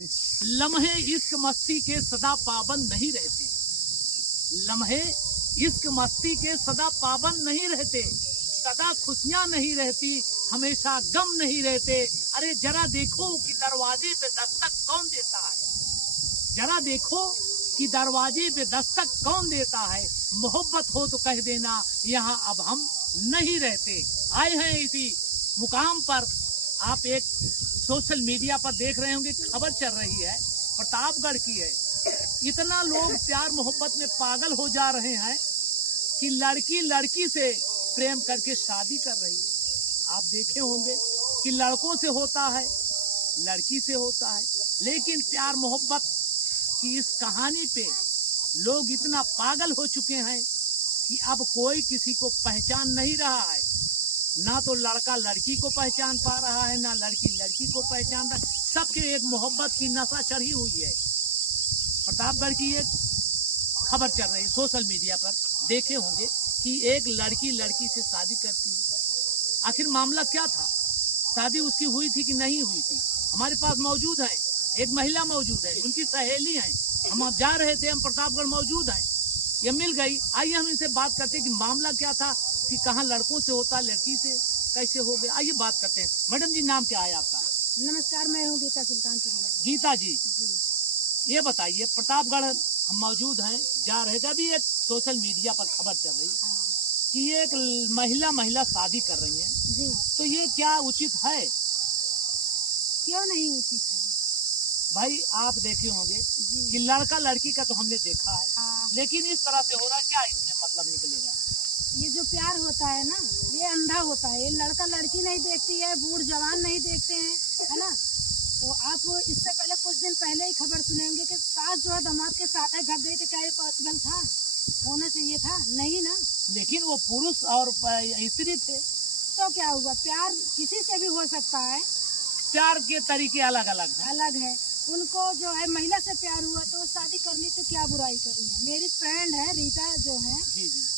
लम्हे इश्क मस्ती के सदा पाबंद नहीं रहते। लम्हे इश्क मस्ती के सदा पाबंद नहीं रहते। सदा खुशियां नहीं रहती, हमेशा गम नहीं रहते। अरे जरा देखो कि दरवाजे पे दस्तक कौन देता है। जरा देखो कि दरवाजे पे दस्तक कौन देता है। मोहब्बत हो तो कह देना यहाँ अब हम नहीं रहते। आए हैं इसी मुकाम पर। आप एक सोशल मीडिया पर देख रहे होंगे, खबर चल रही है, प्रतापगढ़ की है। इतना लोग प्यार मोहब्बत में पागल हो जा रहे हैं कि लड़की लड़की से प्रेम करके शादी कर रही है। आप देखे होंगे कि लड़कों से होता है, लड़की से होता है, लेकिन प्यार मोहब्बत की इस कहानी पे लोग इतना पागल हो चुके हैं कि अब कोई किसी को पहचान नहीं रहा है। ना तो लड़का लड़की को पहचान पा रहा है, ना लड़की लड़की को पहचान रहा है। सबके एक मोहब्बत की नशा चढ़ी हुई है। प्रतापगढ़ की एक खबर चल रही सोशल मीडिया पर, देखे होंगे कि एक लड़की लड़की से शादी करती है। आखिर मामला क्या था? शादी उसकी हुई थी कि नहीं हुई थी? हमारे पास मौजूद है, एक महिला मौजूद है, उनकी सहेली है। हम जा रहे थे, हम प्रतापगढ़ मौजूद हैं, ये मिल गई। आइए हम इनसे बात करते हैं कि मामला क्या था, कि कहाँ लड़कों से होता, लड़की से कैसे हो गया। आइए बात करते हैं। मैडम जी, नाम क्या है आपका? नमस्कार, मैं हूँ गीता सुल्तानपुर। गीता जी, ये बताइए, प्रतापगढ़ हम मौजूद हैं, जा रहे थे, अभी एक सोशल मीडिया पर खबर चल रही है कि एक महिला शादी कर रही है जी। तो ये क्या उचित है? क्यों नहीं उचित है भाई, आप देखे होंगे कि लड़का लड़की का तो हमने देखा है, लेकिन इस तरह से हो रहा, क्या इसमें मतलब निकलेगा? ये जो प्यार होता है ना, ये अंधा होता है। ये लड़का लड़की नहीं देखती है, बूढ़ जवान नहीं देखते हैं, है ना। तो आप इससे पहले कुछ दिन पहले ही खबर सुनेंगे कि सास जो है दामाद के साथ है भाग गई। तो क्या ये पॉसिबल था? होना चाहिए था? नहीं ना। लेकिन वो पुरुष और स्त्री थे, तो क्या हुआ? प्यार किसी से भी हो सकता है। प्यार के तरीके अलग अलग है। उनको जो है महिला से प्यार हुआ तो शादी कर ली, तो क्या बुराई करी है? मेरी फ्रेंड है रीता जो है,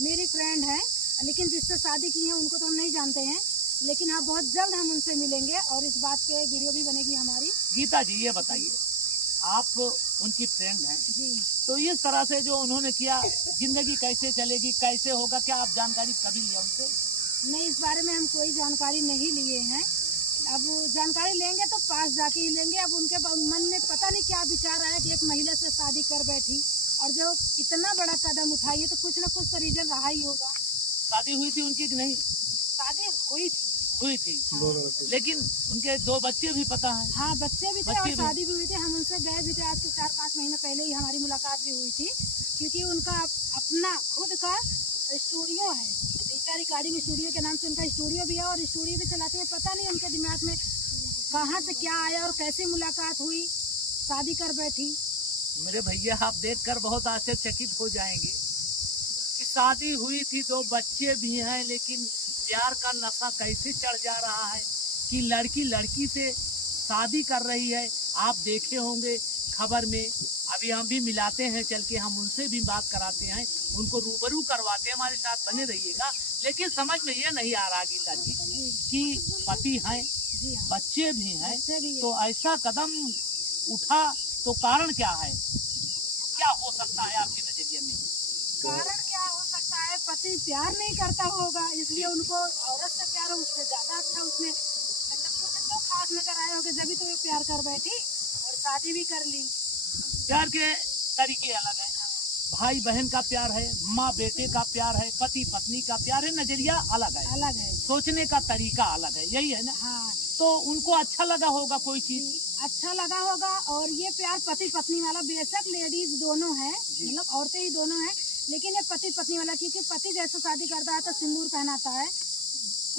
मेरी फ्रेंड है, लेकिन जिससे शादी की है उनको तो हम नहीं जानते हैं। लेकिन हाँ, बहुत जल्द हम उनसे मिलेंगे और इस बात पे वीडियो भी बनेगी हमारी। गीता जी, ये बताइए, आप उनकी फ्रेंड हैं जी, तो इस तरह से जो उन्होंने किया, जिंदगी कैसे चलेगी, कैसे होगा, क्या आप जानकारी कभी लिया उनसे? नहीं, इस बारे में हम कोई जानकारी नहीं लिए हैं। अब जानकारी लेंगे तो पास जाके ही लेंगे। अब उनके मन में पता नहीं क्या विचार आया कि एक महिला से शादी कर बैठी, और जो इतना बड़ा कदम उठाई है तो कुछ न कुछ तो रीजन रहा ही होगा। शादी हुई थी उनकी कि नहीं? शादी हुई थी। हाँ। लेकिन उनके 2 बच्चे भी पता है। हाँ, बच्चे भी थे और शादी भी हुई थी। हम उनसे गए भी थे, आज से 4-5 महीने पहले ही हमारी मुलाकात भी हुई थी। क्योंकि उनका अपना खुद का स्टूडियो है, रिकॉर्डिंग स्टूडियो के नाम से उनका स्टूडियो भी है, और स्टूडियो भी चलाते हैं। पता नहीं उनके दिमाग में कहाँ से क्या आया और कैसे मुलाकात हुई, शादी कर बैठी। मेरे भैया, आप देखकर बहुत आश्चर्यचकित हो जाएंगे कि शादी हुई थी, 2 बच्चे भी हैं, लेकिन प्यार का नशा कैसे चढ़ जा रहा है कि लड़की लड़की से शादी कर रही है। आप देखे होंगे खबर में, अभी हम भी मिलाते हैं, चल के हम उनसे भी बात कराते हैं, उनको रूबरू करवाते हैं। हमारे साथ बने रहिएगा। लेकिन समझ में ये नहीं आ रहा गीता जी कि पति हैं, बच्चे भी हैं, तो ऐसा कदम उठा तो कारण क्या है? क्या हो सकता है आपके नजरिए में? कारण क्या हो सकता है? पति प्यार नहीं करता होगा, इसलिए उनको औरत से प्यार हो, उससे ज्यादा अच्छा उसने मतलब कुछ तो खास नजर आया होगा, जब भी तो ये प्यार कर बैठी और शादी भी कर ली। प्यार के तरीके अलग है, भाई बहन का प्यार है, माँ बेटे का प्यार है, पति पत्नी का प्यार है, नजरिया अलग है, सोचने का तरीका अलग है, यही है ना। हाँ, तो उनको अच्छा लगा होगा, कोई चीज अच्छा लगा होगा। और ये प्यार पति पत्नी वाला, बेशक लेडीज दोनों है, मतलब औरतें ही दोनों है, लेकिन ये पति पत्नी वाला, क्योंकि पति जैसे शादी करता है तो सिंदूर पहनाता है,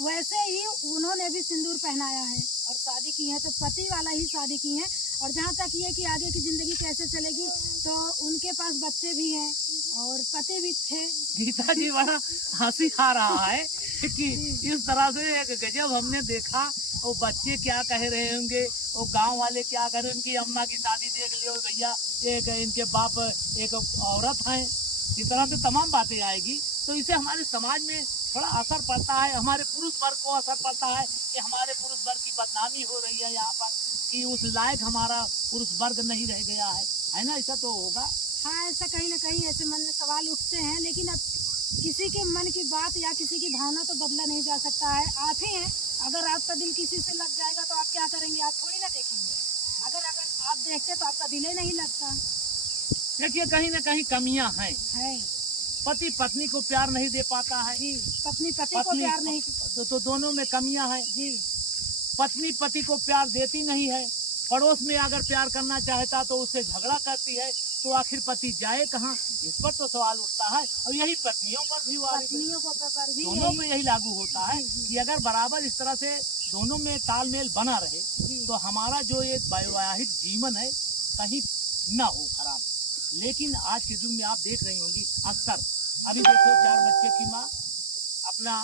वैसे ही उन्होंने भी सिंदूर पहनाया है और शादी की है, तो पति वाला ही शादी की है। और जहाँ तक ये कि आगे की जिंदगी कैसे चलेगी, तो उनके पास बच्चे भी हैं और पति भी थे। गीता जी, बड़ा हंसी आ रहा है कि इस तरह से एक गजब हमने देखा। वो बच्चे क्या कह रहे होंगे, वो गांव वाले क्या कह रहे हैं, उनकी अम्मा की शादी देख लियो भैया, एक इनके बाप एक औरत हैं, इस तरह से तमाम बातें आएगी। तो इसे हमारे समाज में थोड़ा असर पड़ता है, हमारे पुरुष वर्ग को असर पड़ता है कि हमारे पुरुष वर्ग की बदनामी हो रही है यहाँ पर, कि उस लायक हमारा पुरुष वर्ग नहीं रह गया है ना? ऐसा तो होगा। हाँ, ऐसा कहीं ना कहीं ऐसे मन में सवाल उठते हैं, लेकिन अब किसी के मन की बात या किसी की भावना तो बदला नहीं जा सकता है। आप ही हैं, अगर आपका दिल किसी से लग जाएगा तो आप क्या करेंगे? आप थोड़ी ना देखेंगे। अगर अगर आप देखते तो आपका दिल ही नहीं लगता देखिए, कहीं ना कहीं कमियां हैं। है। पति पत्नी को प्यार नहीं दे पाता है जी, पत्नी पति को पत्नी प्यार नहीं। तो दोनों में कमियां हैं। जी, पत्नी पति को प्यार देती नहीं है, पड़ोस में अगर प्यार करना चाहता तो उससे झगड़ा करती है, तो आखिर पति जाए कहाँ? इस पर तो सवाल उठता है। और यही पत्नियों पर भी पत्नियों को पर भी दोनों में यही लागू होता है कि अगर बराबर इस तरह से दोनों में तालमेल बना रहे तो हमारा जो एक वैवाहिक जीवन है कहीं ना हो खराब। लेकिन आज के युग में आप देख रही होंगी, अक्सर अभी देखो 4 बच्चे की माँ अपना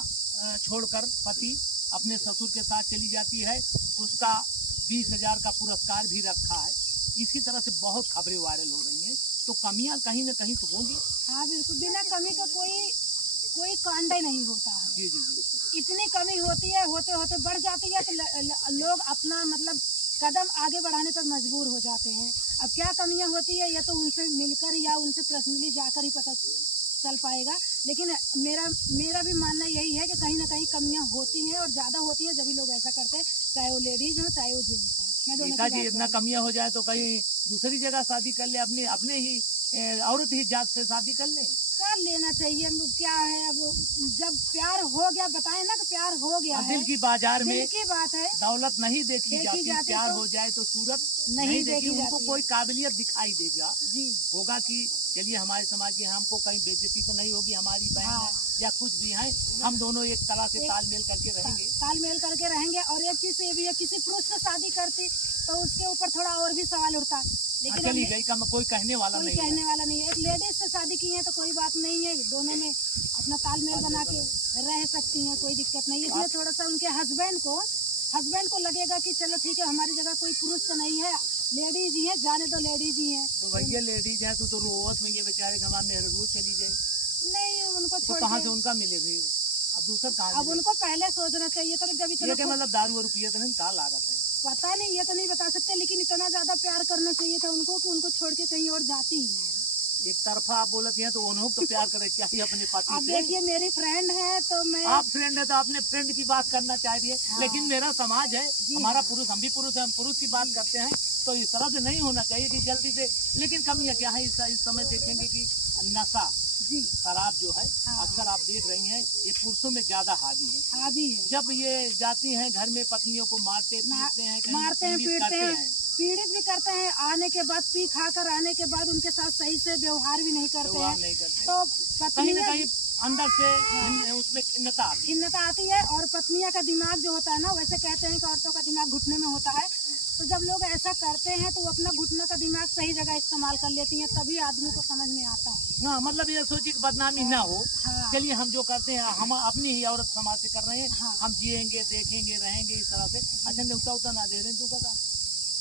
छोड़कर पति अपने ससुर के साथ चली जाती है, उसका 20,000 का पुरस्कार भी रखा है। इसी तरह से बहुत खबरें वायरल हो रही हैं, तो कमियां कहीं ना कहीं तो होंगी। हाँ बिल्कुल, बिना कमी का कोई कांड ही नहीं होता है। जी जी जी। इतनी कमी होती है, होते होते बढ़ जाती है, तो लोग अपना मतलब कदम आगे बढ़ाने पर मजबूर हो जाते हैं। अब क्या कमियां होती है, या तो उनसे मिलकर या उनसे पर्सनली जाकर ही पता चल पाएगा। लेकिन मेरा भी मानना यही है कि कहीं ना कहीं कमियां होती हैं, और ज्यादा होती हैं जब भी लोग ऐसा करते हैं, चाहे वो लेडीज हो चाहे वो जेंट्स हो। मैं दोनों की बात जी, इतना कमियां हो जाए तो कहीं दूसरी जगह शादी कर ले, अपने ही औरत ही जात से शादी कर ले। कर लेना चाहिए। क्या है, अब जब प्यार हो गया, बताए ना कि प्यार हो गया है, दिल की बाजार में दिल की बात है, दौलत नहीं देखी जाती, प्यार तो हो जाए तो सूरत नहीं देखी, देखी उनको जाती। कोई काबिलियत दिखाई देगा जी, होगा कि चलिए हमारे समाज की हमको कहीं बेइज्जती तो नहीं होगी, हमारी बहन हाँ। है या कुछ भी है, हम दोनों एक तरह से तालमेल करके रहेंगे। तालमेल करके रहेंगे। और एक चीज ये भी है, किसी पुरुष से शादी करती तो उसके ऊपर थोड़ा और भी सवाल उठता, लेकिन चली गई का कोई कहने वाला कोई नहीं है। कहने वाला नहीं है। एक लेडीज से शादी की है तो कोई बात नहीं है, दोनों में अपना तालमेल बना के रह सकती हैं, कोई दिक्कत नहीं है। इसलिए थोड़ा सा उनके हस्बैंड को लगेगा कि चलो ठीक है, हमारी जगह कोई पुरुष तो नहीं है, लेडीज ही है, जाने दो लेडीज ही है। तो भैया लेडीज है तो रोवत हुई है बेचारे, हमारे मेहरबू चली गई, नहीं उनको तो छोड़ कहाँ के से उनका मिले भी? अब दूसरा कहाँ अब उनको पहले सोचना चाहिए था कि जब इतना ये मतलब दारू और पिए तो नहीं, क्या लागत है? पता नहीं, ये तो नहीं बता सकते, लेकिन इतना ज्यादा प्यार करना चाहिए था उनको कि उनको छोड़ के कहीं और जाती ही नहीं। एक तरफा आप बोलते हैं तो उन्होंने तो प्यार करे चाहिए अपने पति अब से। देखिए, मेरी फ्रेंड है तो मैं, आप फ्रेंड है तो अपने फ्रेंड की बात करना चाहिए। हाँ। लेकिन मेरा समाज है, हमारा पुरुष, हम भी पुरुष हैं, हम पुरुष की बात करते हैं, तो इस तरह से नहीं होना चाहिए कि जल्दी से। लेकिन कमियां क्या है इस समय देखेंगे कि नशा, जी शराब जो है, हाँ। अक्सर आप देख रही हैं ये पुरुषों में ज्यादा हावी है। हावी है। जब ये जाती हैं घर में पत्नियों को मारते पीटते हैं, कहीं मारते हैं, पीड़ित पीटते करते हैं, पीड़ित भी करते हैं। आने के बाद पी खाकर आने के बाद उनके साथ सही से व्यवहार भी नहीं करते व्यवहार हैं, नहीं करते। तो कहीं न पत्नियां कहीं अंदर से उसमें खिन्नता आती है। खिन्नता आती है। और पत्नियां का दिमाग जो होता है ना, वैसे कहते हैं कि औरतों का दिमाग घुटने में होता है, तो जब लोग ऐसा करते हैं तो वो अपना घुटने का दिमाग सही जगह इस्तेमाल कर लेती हैं, तभी आदमी को समझ में आता है। हाँ, मतलब ये सोचिए कि बदनामी ना हो। हाँ। चलिए हम जो करते हैं हम अपनी ही औरत समाज से कर रहे हैं, हाँ। हम जिएंगे देखेंगे रहेंगे इस तरह से। अच्छा, न्योता उता ना दे रहे तू कदा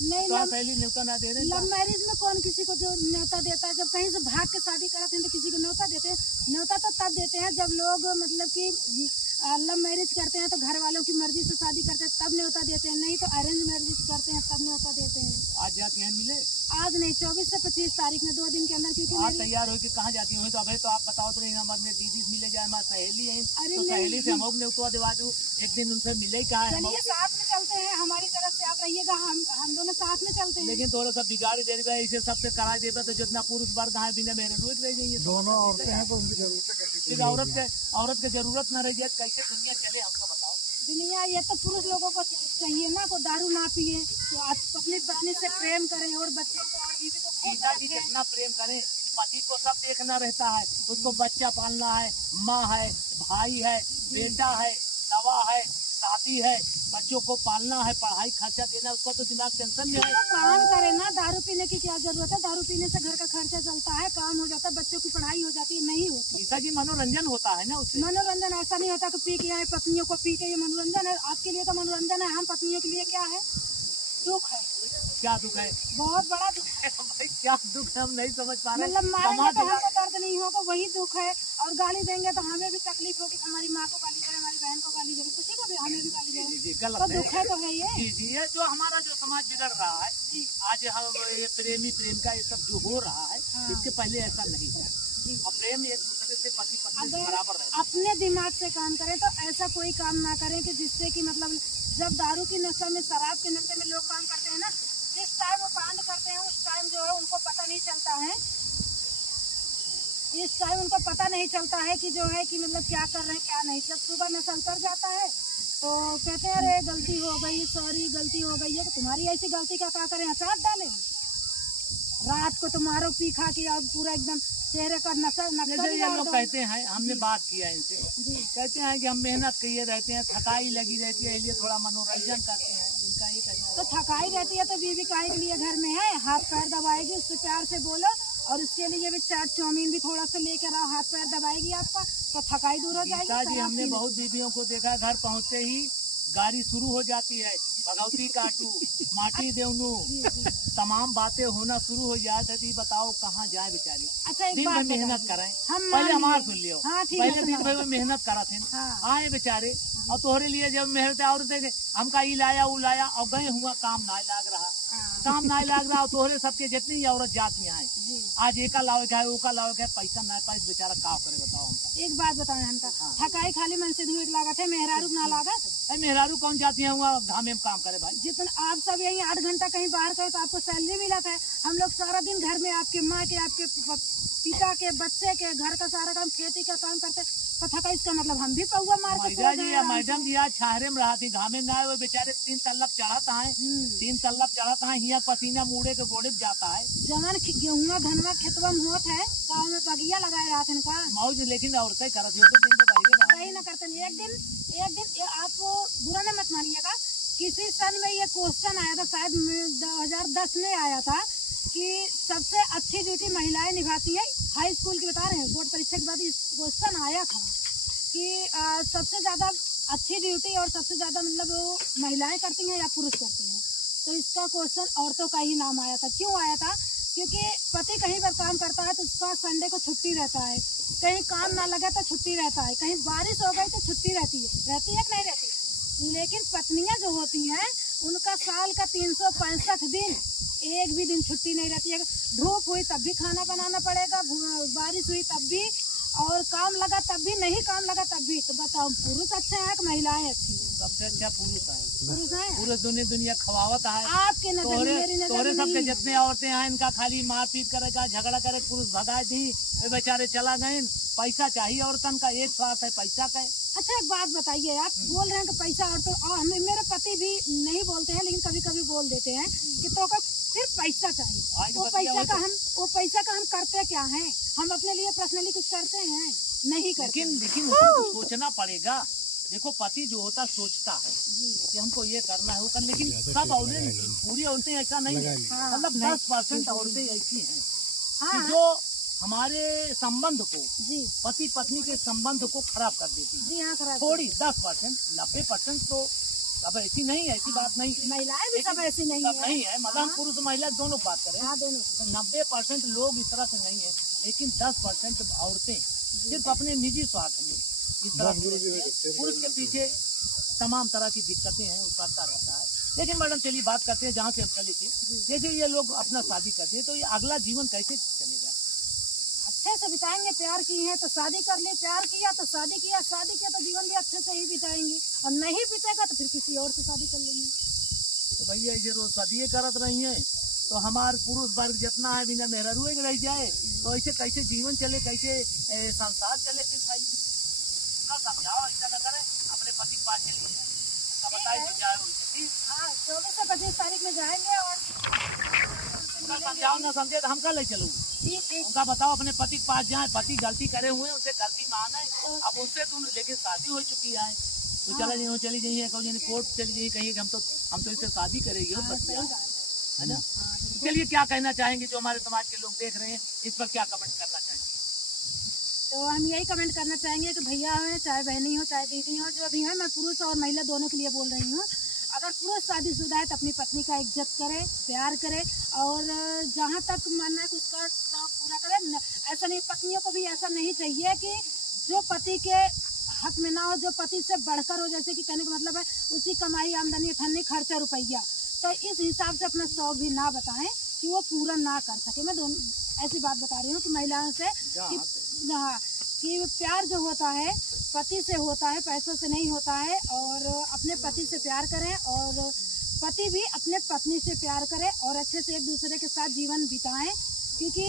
नहीं, तो पहली न्योता ना दे रहे लव मैरिज में कौन किसी को जो न्योता देता है? जब कहीं से भाग के शादी कराते हैं तो किसी को न्योता देते हैं? न्योता तो तब देते हैं जब लोग मतलब कि लव मैरिज करते हैं तो घर वालों की मर्जी से शादी करते हैं, तब न्योता देते हैं। नहीं तो अरेंज मैरिज करते हैं तब न्योता देते हैं। आज जाती हैं मिले? आज नहीं, 24 से 25 तारीख में, 2 दिन के अंदर। क्योंकि आज तैयार हो कि कहाँ जाती हूँ? तो अभी तो आप बताओ तो नहीं, हमारे दीदी मिले जाए, हमारी सहेली है, अरे तो सहेली से हम न्योता दिवा दूँ, एक दिन उनसे मिले क्या है। चलिए साथ में चलते हैं, हमारी तरफ से आप रहिएगा, हम दोनों साथ में चलते हैं। लेकिन थोड़ा सा बिगाड़ दे रहे इसे सबसे करा देगा तो जितना पुरुष वर्ग है बिना मेरे रोज रह जाइए। दोनों औरतें हैं तो उनकी जरूरत कैसे? औरत के जरूरत न रह जाए, कैसे दुनिया चले हमको बताओ। दुनिया, ये तो पुरुष लोगों को चाहिए ना, को दारू ना पिए, तो अपनी पत्नी से प्रेम करें और बच्चों को और बीवी को खुश सीता जी रखें। जितना प्रेम करें, पति को सब देखना रहता है, उसको बच्चा पालना है, माँ है, भाई है, बेटा है, दवा है, शादी है, बच्चों को पालना है, पढ़ाई खर्चा देना, उसका तो दिमाग टेंशन में है। तो काम करे ना, दारू पीने की क्या जरूरत है? दारू पीने से घर का खर्चा चलता है, काम हो जाता है, बच्चों की पढ़ाई हो जाती है। नहीं होती। सीता जी मनोरंजन होता है ना उससे। मनोरंजन ऐसा नहीं होता कि पी के आए पत्नियों को पी के, ये मनोरंजन है। आपके लिए तो मनोरंजन है, हम पत्नियों के लिए क्या है? दुख है, क्या दुख है? बहुत बड़ा दुख है। भाई क्या दुख है, हम नहीं समझ पा रहे। मतलब मारेंगे तो हमको दर्द नहीं होगा, वही दुख है। और गाली देंगे तो हमें भी तकलीफ होगी, हमारी माँ को गाली करे, हमारी बहन को गाली करे, किसी को भी हमें भी गाली जी करे, गलत तो है। दुख है तो है ये। जी जी, ये जो हमारा जो समाज बिगड़ रहा है आज, हम ये प्रेम का ये सब जो हो रहा है, हाँ। इसके पहले ऐसा नहीं था। जी। अब प्रेम एक दूसरे से पति पत्नी से अगर बराबर रहता है। अपने दिमाग से काम करें तो ऐसा कोई काम ना करें कि जिससे कि मतलब जब दारू की नशा में, शराब के नशे में लोग काम करते हैं ना, जिस टाइम वो कांड करते हैं उस टाइम जो है उनको पता नहीं चलता है, इस टाइम उनको पता नहीं चलता है कि जो है कि मतलब क्या कर रहे हैं क्या नहीं। जब सुबह नशा उतर जाता है तो कहते हैं अरे गलती हो गई, सॉरी गलती हो गई है, तो तुम्हारी ऐसी गलती का क्या करें, अचार डालें, रात को तुम्हारो पी खा के अब पूरा एकदम चेहरे का नशा जैसे ये लोग कहते हैं, हमने बात किया इनसे, जी। कहते हैं कि हम मेहनत किए रहते हैं, थकाई लगी रहती है, इसलिए थोड़ा मनोरंजन करते हैं, इनका ये कहना है। तो थकाई रहती है तो बीवी काहे के लिए घर में है, हाथ पैर दबाएगी, उससे प्यार से बोलो, और उसके लिए भी चाट चाउमीन भी थोड़ा सा लेकर आओ, हाथ पैर दबाएगी आपका, तो थकाई दूर हो जाएगी। गीता जी, हमने बहुत दीदियों को देखा, घर पहुँचते ही गाड़ी शुरू हो जाती है, भगवती काटू, माटी देवनू, तमाम बातें होना शुरू हो जाती है। बताओ कहाँ जाए बेचारी। अच्छा एक दिन बात में मेहनत बताइए। करें, हम पहले मान हमार लिए। सुन लियो, हाँ ठीक है, पहले दिन सुनाओ। भर में मेहनत करा थे, हाँ। आए बेचारे, और तोहरे लिए जब मेहनत और देखे हमका ई लाया वो लाया, और गए हुआ काम ना लाग रहा, हाँ। काम ना लाग रहा, और तोहरे सबके जितनी औरत जातियाँ हैं, जी। आज एका लावे का है, ओका लावे का है, पैसा ना पाए बेचारा का करे, बताओ हमका। एक बात बताओ हमका, हाँ। थकाई खाली मन से धुए लागत है, मेहरारू ना लागत। अरे मेहरारू कौन जाती है हुआ घाम में काम करे भाई। जितना आप सब यही 8 घंटा कहीं बाहर गए तो आपको सैलरी मिला था, हम लोग सारा दिन घर में आपके माँ के, आपके पिता के, बच्चे के, घर का सारा काम, खेती का काम करते, तो थका इसका मतलब हम भी पौवा मार के सो जी गए या आराम मैडम से। जी आज छाहरे में रहा थी, घामे ना आए, वो बेचारे 3 तल्लक चढ़ाता है, 3 तल्लक चढ़ाता है, हिया पसीना मुड़े के गोड़े जाता है। जवन गेहुआ धनवा खेतवा में होत है, गाँव में बगिया लगाए रहा था इनका मौज, लेकिन औरतें करत होते दिन में बहिरे रहा। कहीं ना करते नहीं। एक दिन आप बुरा न मत मानिएगा, किसी सन में ये क्वेश्चन आया था, शायद 2010 में आया था कि सबसे अच्छी ड्यूटी महिलाएं निभाती है, हाई स्कूल की बता रहे हैं, बोर्ड परीक्षा के बाद इस क्वेश्चन आया था कि सबसे ज्यादा अच्छी ड्यूटी और सबसे ज्यादा मतलब वो महिलाएं करती हैं या पुरुष करते हैं, तो इसका क्वेश्चन औरतों का ही नाम आया था। क्यों आया था? क्योंकि पति कहीं पर काम करता है तो उसका संडे को छुट्टी रहता है, कहीं काम ना लगा तो छुट्टी रहता है, कहीं बारिश हो गई तो छुट्टी रहती है कि नहीं रहती। लेकिन पत्नियां जो होती हैं उनका साल का 365 दिन एक भी दिन छुट्टी नहीं रहती है। धूप हुई तब भी खाना बनाना पड़ेगा, बारिश हुई तब भी, और काम लगा तब भी, नहीं काम लगा तब भी। तो बताओ पुरुष अच्छे हैं कि महिलाएं अच्छी हैं? सबसे अच्छा पुरुष है, पुरुष हैं। पूरे दुनिया खवावत है। आपके नजर में, मेरी नजर तोरे में सबके नहीं। जितने औरतें हैं इनका खाली मारपीट करेगा, झगड़ा करे, पुरुष भगाए दी, वे बेचारे चला गए। पैसा चाहिए औरतन का, एक स्वार्थ है पैसा का। अच्छा एक बात बताइए, आप बोल रहे हैं कि पैसा, और तो मेरे पति भी नहीं बोलते हैं लेकिन कभी कभी बोल देते हैं कि तो का सिर्फ पैसा चाहिए। वो पैसा का हम करते क्या हैं? हम अपने लिए पर्सनली कुछ करते हैं? नहीं करते। लेकिन उसको सोचना पड़ेगा। देखो पति जो होता सोचता है कि हमको ये करना है वो कर, लेकिन सब औरतें, पूरी औरतें ऐसा नहीं है, मतलब 10% औरतें ऐसी हैं कि जो हमारे संबंध को, पति पत्नी के संबंध को खराब कर देती है। जी हाँ, खराब। थोड़ी 10%, 90% तो अब ऐसी नहीं है, ऐसी बात नहीं है। महिलाएं भी सब ऐसी नहीं सब नहीं है, मतलब हम पुरुष महिला दोनों बात करें, हाँ दोनों। तो 90% लोग इस तरह से नहीं है, लेकिन 10% औरतें सिर्फ अपने निजी स्वार्थ में इस तरह से पुरुष के पीछे तमाम तरह की दिक्कतें हैं, वो करता रहता है। लेकिन मैडम चलिए बात करते हैं जहाँ से हम चले थे, जैसे ये लोग अपना शादी करते हैं तो ये अगला जीवन कैसे चलेगा? अच्छे से बिताएंगे। प्यार की है तो शादी कर ले, प्यार किया तो शादी किया, शादी किया तो जीवन भी अच्छे से ही बिताएंगे, और नहीं बीतेगा तो फिर किसी और से शादी कर लेंगे। तो भैया ये रोज शादी करत रही है तो हमारे पुरुष वर्ग जितना है बिना मेहरारू के रह जाए तो ऐसे कैसे जीवन चले, कैसे संसार चले? फिर भाई समझाओ, ऐसा न करें, अपने पति के पास चलिए जाए, बताइए जाए ठीक। हाँ 24 से 25 तारीख में जाएंगे, और समझाओ ना समझे तो हम कल ले चलूँ। उनका बताओ अपने पति के पास जाए, पति गलती करे हुए उनसे गलती माने, अब उससे तुम, लेकिन शादी हो चुकी है तो चला जाइए, चली जाइए, कहीं कोर्ट चली जाइए, कहीं हम तो इससे शादी करेंगे, है ना? चलिए क्या कहना चाहेंगे जो हमारे समाज के लोग देख रहे हैं, इस पर क्या कमेंट करना चाहेंगे? तो हम यही कमेंट करना चाहेंगे कि भैया हो चाहे बहनी हो चाहे दीदी हो, जो भी है, मैं पुरुष और महिला दोनों के लिए बोल रही हूँ, अगर पुरुष शादीशुदा है तो अपनी पत्नी का इज्जत करे, प्यार करे और जहाँ तक मन है कि उसका शौक पूरा करे। ऐसा नहीं, पत्नियों को भी ऐसा नहीं चाहिए कि जो पति के हक में ना हो, जो पति से बढ़कर हो। जैसे कि कहने का मतलब है उसी कमाई आमदनी अठन्नी खर्चा रुपया, तो इस हिसाब से अपना शौक भी ना बताएं कि वो पूरा ना कर सके। मैं दोनों ऐसी बात बता रही हूँ कि महिलाओं से कि प्यार जो होता है पति से होता है, पैसों से नहीं होता है। और अपने पति से प्यार करें और पति भी अपने पत्नी से प्यार करे और अच्छे से एक दूसरे के साथ जीवन बिताएं। क्योंकि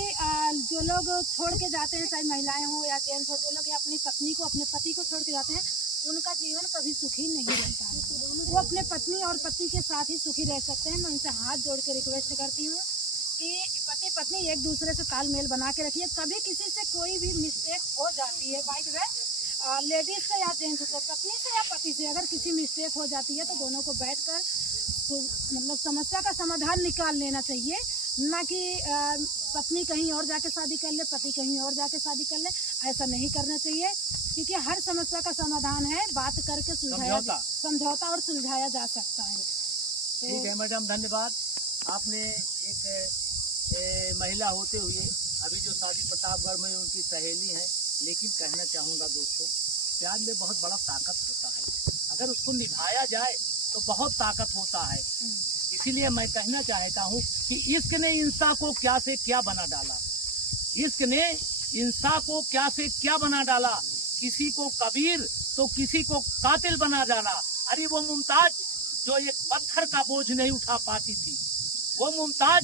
जो लोग छोड़ के जाते हैं, चाहे महिलाएं हो या जेंट्स हो, जो लोग अपनी पत्नी को, अपने पति को छोड़ के जाते हैं, उनका जीवन कभी सुखी नहीं रहता है। वो अपने पत्नी और पति के साथ ही सुखी रह सकते हैं। मैं उनसे हाथ जोड़ के रिक्वेस्ट करती हूँ कि पति पत्नी एक दूसरे से तालमेल बना के रखिए। कभी किसी से कोई भी मिस्टेक हो जाती है, बाय द वे लेडीज से या जेंट्स से, पत्नी से या पति से अगर किसी मिस्टेक हो जाती है तो दोनों को बैठकर मतलब समस्या का समाधान निकाल लेना चाहिए। ना कि पत्नी कहीं और जाके शादी कर ले, पति कहीं और जाके शादी कर ले, ऐसा नहीं करना चाहिए। क्योंकि हर समस्या का समाधान है बात करके समझौता और सुलझाया जा सकता है। ठीक है मैडम, धन्यवाद। आपने एक महिला होते हुए अभी जो शादी प्रतापगढ़ में उनकी सहेली है, लेकिन कहना चाहूँगा दोस्तों, प्यार में बहुत बड़ा ताकत होता है। अगर उसको निभाया जाए तो बहुत ताकत होता है। इसीलिए मैं कहना चाहता हूँ कि इश्क ने इंसान को क्या से क्या बना डाला। इश्क ने इंसान को क्या से क्या बना डाला। किसी को कबीर तो किसी को कातिल बना डाला। अरे वो मुमताज जो एक पत्थर का बोझ नहीं उठा पाती थी, वो मुमताज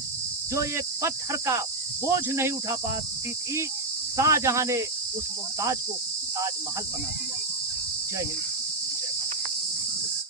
जो एक पत्थर का बोझ नहीं उठा पाती थी, शाहजहां ने उस मुमताज को ताजमहल बना दिया। जय हिंद।